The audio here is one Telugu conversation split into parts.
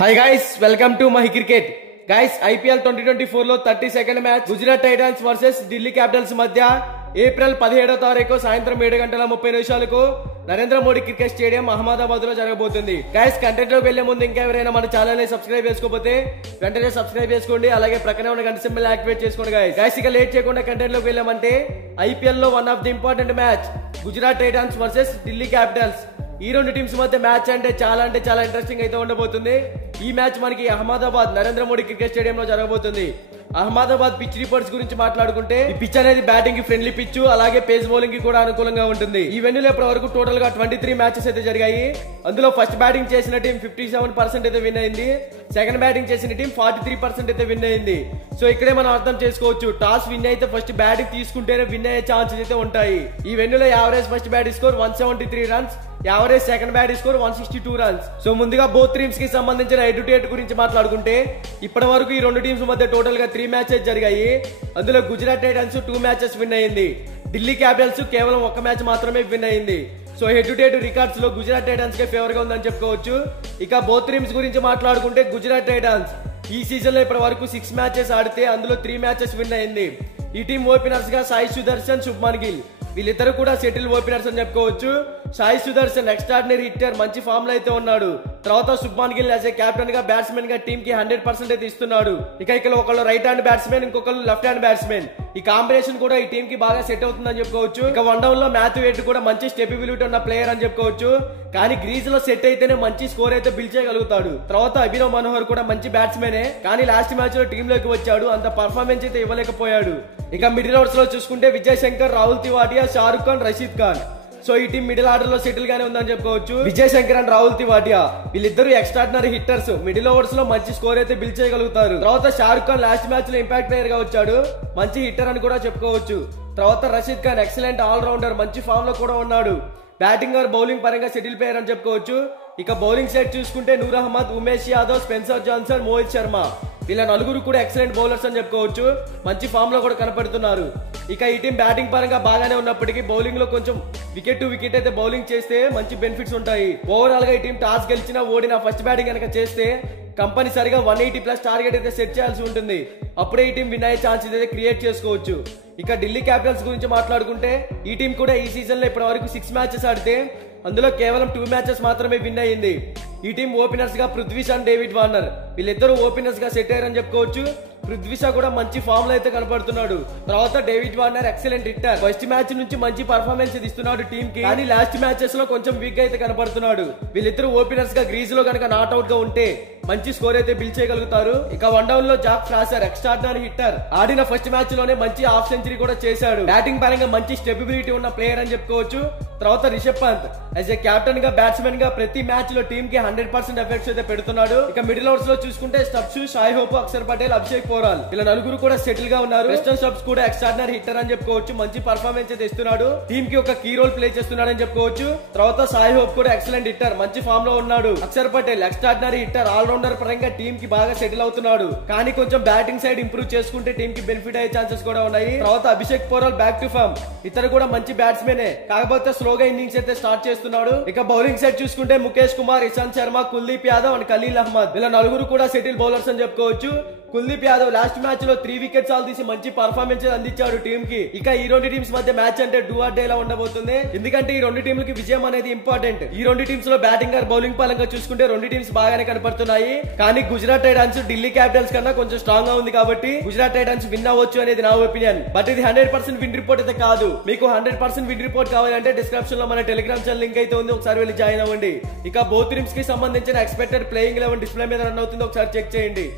Hi guys, welcome to my cricket. Guys, IPL 2024 లో 32nd match Gujarat Titans versus Delhi Capitals మధ్య ఏప్రిల్ 17వ తారీఖు సాయంత్రం 7:30 నరేంద్ర మోడీ క్రికెట్ స్టేడియం అహ్మదాబాద్ లో జరగబోతుంది. గైస్, కంటెంట్ లోకి వెళ్లే ముందు ఇంకా ఎవరైనా మన ఛానల్ ని సబ్స్క్రైబ్ చేసుకోకపోతే వెంటనే సబ్స్క్రైబ్ చేసుకోండి. అలాగే ప్రక్కనే ఉన్న గంట సింబల్ యాక్టివేట్ చేసుకోండి. గైస్, ఇక లేట్ చేయకుండా కంటెంట్ లోకి వెళ్ళామంటే ఐపీఎల్ లో one of the important match Gujarat Titans versus Delhi Capitals. ఈ రెండు టీమ్స్ మధ్య మ్యాచ్ అంటే చాలా ఇంట్రెస్టింగ్ అయితే ఉండబోతుంది. ఈ మ్యాచ్ మనకి అహ్మదాబాద్ నరేంద్ర మోడీ క్రికెట్ స్టేడియం లో జరగబోతుంది. అహ్మదాబాద్ పిచ్ రిపోర్ట్స్ గురించి మాట్లాడుకుంటే ఈ పిచ్ అనేది బ్యాటింగ్ కి ఫ్రెండ్లీ పిచ్, అలాగే పేస్ బౌలింగ్ కి కూడా అనుకూలంగా ఉంటుంది. ఈ వెన్యూలో ఇప్పటి వరకు టోటల్ గా 23 మ్యాచెస్ అయితే జరిగాయి. అందులో ఫస్ట్ బ్యాటింగ్ చేసిన టీం 57% అయితే విన్ అయింది. సెకండ్ బ్యాటింగ్ చేసిన టీం 43% అయితే విన్ అయింది. సో ఇక్కడే మనం అర్థం చేసుకోవచ్చు, టాస్ విన్ అయితే ఫస్ట్ బ్యాటింగ్ తీసుకుంటేనే విన్ అయ్యే ఛాన్సెస్ అయితే ఉంటాయి. ఈ వెన్యూలో average first batting score 173 runs, average second batting score 162 runs. So ముందుగా బోత్ టీమ్స్ కి సంబంధించిన హెడ్ టు హెడ్ గురించి మాట్లాడుకుంటే ఇప్పటి వరకు ఈ రెండు టీమ్స్ మధ్య టోటల్ గా 3 మ్యాచెస్ జరిగాయి. అందులో గుజరాత్ టైటన్స్ 2 మ్యాచెస్ విన్ అయింది. ఢిల్లీ క్యాపిటల్స్ కేవలం 1 మ్యాచ్ మాత్రమే విన్ అయింది. So head to head records లో గుజరాత్ టైటన్స్ కే ఫేవర్ గా ఉందని చెప్పుకోవచ్చు. ఇక బోత్ టీమ్స్ గురించి మాట్లాడుకుంటే గుజరాత్ టైటన్స్ ఈ సీజన్ లో ఇప్పటి వరకు 6 మ్యాచెస్ ఆడితే అందులో 3 మ్యాచెస్ విన్ అయింది. ఈ టీం ఓపెనర్స్ గా సాయి సుదర్శన్, శుభ్మన్ గిల్ వీళ్ళిద్దరు కూడా సెటిల్ ఓపెనర్స్ అని చెప్పుకోవచ్చు. సాయి సుదర్శన్ ఎక్స్ట్రాడినరీ హిట్టర్, మంచి ఫామ్ లో అయితే ఉన్నాడు. తర్వాత Shubman Gill as a captain గా బ్యాట్స్మెన్ గా టీమ్ కి 100% అయితే ఇస్తున్నాడు. ఇక ఇక్కడ ఒకళ్ళు రైట్ హ్యాండ్ బ్యాట్స్మెన్, ఇంకొకళ్ళు లెఫ్ట్ హ్యాండ్ బ్యాట్స్మెన్. ఈ కాంబినేషన్ కూడా ఈ టీమ్ కి బాగా సెట్ అవుతుందని చెప్పుకోవచ్చు. ఇక వన్ డౌన్ లో మ్యాథ్యూ వేడ్ కూడా మంచి స్టెబిలిటీ ఉన్న ప్లేయర్ అని చెప్పుకోవచ్చు. కానీ గ్రీజ్ లో సెట్ అయితేనే మంచి స్కోర్ అయితే బిల్డ్ చేయగలుగుతాడు. తర్వాత అభినవ్ మనోహర్ కూడా మంచి బ్యాట్స్మెనే, కానీ లాస్ట్ మ్యాచ్ లో టీమ్ లోకి వచ్చాడు, అంత పర్ఫార్మెన్స్ అయితే ఇవ్వలేకపోయాడు. ఇక మిడిల్ ఓవర్స్ లో చూసుకుంటే విజయ్ శంకర్, రాహుల్ తివాటియా, షారుఖ్ ఖాన్, రషీద్ ఖాన్. సో ఈ టీం మిడిల్ ఆర్డర్ లో సెటిల్ గానే ఉందని చెప్పుకోవచ్చు. విజయ్ శంకర్ అండ్ రాహుల్ తివాటియా వీళ్ళిద్దరు ఎక్స్ట్రాడినరీ హిట్టర్స్, మిడిల్ ఓవర్స్ లో మంచి స్కోర్ అయితే బిల్డ్ చేయగలుగుతారు. తర్వాత షారుఖ్ ఖాన్ లాస్ట్ మ్యాచ్ లో ఇంపాక్ట్ ప్లేయర్ గా వచ్చాడు, మంచి హిట్టర్ అని కూడా చెప్పుకోవచ్చు. తర్వాత Rashid Khan excellent all rounder, మంచి ఫామ్ లో కూడా ఉన్నాడు. బ్యాటింగ్ ఆర్ బౌలింగ్ పరంగా సెటిల్ ప్లేయర్ అని చెప్పుకోవచ్చు. ఇక బౌలింగ్ సైడ్ చూసుకుంటే నూర్ అహ్మద్, ఉమేష్ యాదవ్, స్పెన్సర్ జాన్సన్, మోహిత్ శర్మ వీళ్ళ నలుగురు కూడా ఎక్సలెంట్ బౌలర్స్ అని చెప్పుకోవచ్చు. మంచి ఫామ్ లో కూడా కనపడుతున్నారు. ఇక ఈ టీం బ్యాటింగ్ పరంగా బాగానే ఉన్నప్పటికీ బౌలింగ్ లో కొంచెం వికెట్ టు వికెట్ అయితే బౌలింగ్ చేస్తే మంచి బెనిఫిట్స్ ఉంటాయి. ఓవరాల్ గా ఈ టీం టాస్ గెలిచినా ఓడినా ఫస్ట్ బ్యాటింగ్ కనుక చేస్తే కంపల్సరిగా 180+ టార్గెట్ అయితే సెట్ చేయాల్సి ఉంటుంది. అప్పుడే ఈ టీం విన్ అయ్యే ఛాన్సెస్ అయితే క్రియేట్ చేసుకోవచ్చు. ఇక ఢిల్లీ క్యాపిటల్స్ గురించి మాట్లాడుకుంటే ఈ టీం కూడా ఈ సీజన్ లో ఇప్పటి వరకు 6 మ్యాచెస్ ఆడితే అందులో కేవలం 2 మ్యాచెస్ మాత్రమే విన్ అయ్యింది. ఈ టీం ఓపెనర్స్ గా పృథ్వీ షా, డేవిడ్ వార్నర్ వీళ్ళిద్దరు ఓపెనర్స్ గా సెట్ అయ్యారని చెప్పుకోవచ్చు. పృథ్వీ షా కూడా మంచి ఫామ్ లో అయితే కనపడుతున్నాడు. తర్వాత David Warner excellent hitter, first match నుంచి మంచి పర్ఫార్మెన్స్ ఇస్తున్నాడు టీమ్ కి, కానీ లాస్ట్ మ్యాచెస్ లో కొంచెం వీక్ గా అయితే కనపడుతున్నాడు. వీళ్ళిద్దరు ఓపెనర్స్ గా గ్రీజ్ లో కనుక నాట్ అవుట్ గా ఉంటే మంచి స్కోర్ అయితే బిల్డ్ చేయగలుగుతారు. ఇక వన్ డౌన్ లో జాక్ ఫ్రాసర్ ఎక్స్ట్రాడినరీ హిట్టర్, ఆడిన ఫస్ట్ మ్యాచ్ లోనే మంచి హాఫ్ సెంచరీ కూడా చేశాడు. బ్యాటింగ్ పరంగా మంచి స్టెబిలిటీ ఉన్న ప్లేయర్ అని చెప్పుకోవచ్చు. తర్వాత Rishabh Pant as a captain గా బ్యాట్స్మెన్ గా ప్రతి మ్యాచ్ లో టీమ్ కి 100% ఎఫెక్ట్స్ అయితే పెడుతున్నాడు. ఇక మిడిల్ ఓవర్స్ లో చూసుకుంటే Stubbs, Shai Hope, Axar Patel, Abhishek Porel ఇలా నలుగురు కూడా సెటిల్ గా ఉన్నారు. వెస్టర్న్ స్టబ్స్ కూడా ఎక్స్ట్రాడినరీ హిట్టర్ అని చెప్పుకోవచ్చు, మంచి పర్ఫార్మెన్స్ అయితే ఇస్తున్నాడు, టీమ్ కి ఒక కీ రోల్ ప్లే చేస్తున్నాడు అని చెప్పుకోవచ్చు. తర్వాత షాయ్ హోప్ కూడా ఎక్సలెంట్ హిట్టర్, మంచి ఫామ్ లో ఉన్నాడు. Axar Patel extraordinary hitter, all rounder పరంగా టీమ్ కి బాగా సెటిల్ అవుతున్నాడు, కానీ కొంచెం బ్యాటింగ్ సైడ్ ఇంప్రూవ్ చేసుకుంటే టీమ్ కి బెనిఫిట్ అయ్యే ఛాన్సెస్ కూడా ఉన్నాయి. తర్వాత Abhishek Porel back to form, ఇతను కూడా మంచి బ్యాట్స్మెనే, కాకపోతే స్లోగా ఇన్నింగ్స్ అయితే స్టార్ట్ చేస్తున్నాడు. ఇక బౌలింగ్ సైడ్ చూసుకుంటే ముఖేష్ కుమార్, ఇషాంత్ శర్మ, కుల్దీప్ యాదవ్ అండ్ ఖలీల్ అహ్మద్ వీళ్ళ నలుగురు కూడా సెటిల్ బౌలర్స్ అని చెప్పుకోవచ్చు. కుల్దీప్ యాదవ్ లాస్ట్ మ్యాచ్ లో 3 వికెట్స్ ఆల్ తీసి మంచి పర్ఫార్మెన్స్ అందించాడు టీమ్ కి. ఇక ఈ రెండు టీమ్స్ మధ్య మ్యాచ్ అంటే డూ ఆర్ డే లా ఉండబోతుంది, ఎందుకంటే ఈ రెండు టీంలకి విజయం అనేది ఇంపార్టెంట్. ఈ రెండు టీమ్స్ లో బ్యాటింగ్ ఆర్ బౌలింగ్ పరంగా చూసుకుంటే రెండు టీమ్స్ బాగానే కనపడుతున్నాయి, కానీ గుజరాత్ టైటన్స్ ఢిల్లీ క్యాపిటల్స్ కన్నా కొంచెం స్ట్రాంగ్ గా ఉంది కాబట్టి గుజరాత్ టైటన్స్ విన్ అవ్వచ్చు అనేది నా ఒపీనియన్. బట్ ఇది 100% విన్ రిపోర్ట్ అయితే కాదు. మీకు 100% విన్ రిపోర్ట్ కావాలంటే డిస్క్రిప్షన్ లో మన టెలిగ్రామ్ ఛానల్ లింక్ అయితే ఉంది, ఒకసారి వెళ్ళి జాయిన్ అవ్వండి. ఇక బోత్ టీమ్స్ కి సంబంధించిన ఎక్స్పెక్టెడ్ ప్లేయింగ్ 11 డిస్ప్లే మీద రన్ అవుతుంది, ఒకసారి చెక్ చేయండి.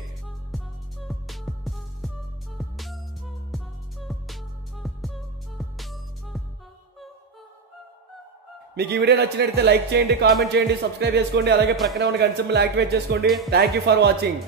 మీకు ఈ వీడియో నచ్చినట్లయితే లైక్ చేయండి, కామెంట్ చేయండి, సబ్స్క్రైబ్ చేసుకోండి, అలాగే ప్రక్కన ఉన్న గంట సింబల్ యాక్టివేట్ చేసుకోండి. Thank you for watching.